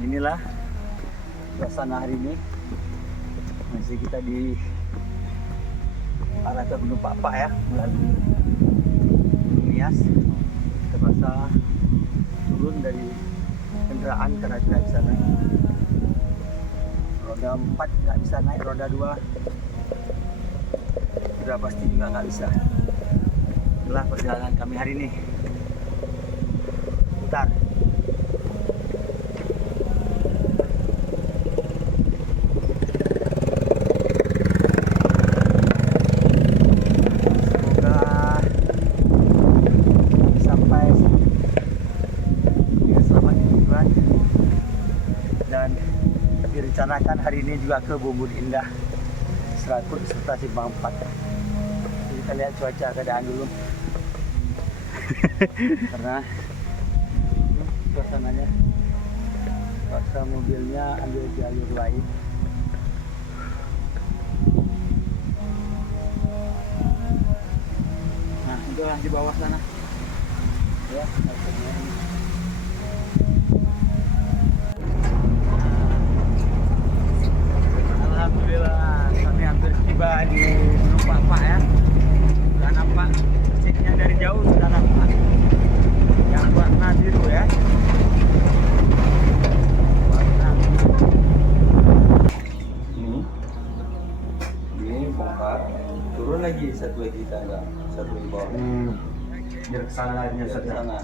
Inilah suasana hari ini. Masih kita di arah ke Gunung Pak ya, melalui Gunung Nias. Terpaksa turun dari kendaraan karena tidak bisa naik. Roda 4 nggak bisa naik, roda 2 sudah pasti juga nggak bisa. Inilah perjalanan kami hari ini. Putar. Dan direncanakan hari ini juga ke Bubur Indah Seratu serta Simpang 4. Jadi kita lihat cuaca keadaan dulu. Karena suasananya paksa mobilnya ambil jalur lain. Nah, itu di bawah sana. Ya, akhirnya ini. Alhamdulillah, kami hampir tiba di Gunung Pak ya. Sudah nampak masjidnya dari jauh, sudah nampak yang warna biru ya. Warna biru. Ini bongkar, turun lagi satu lagi tangga, satu di bawah. Biar kesana, biar kesana.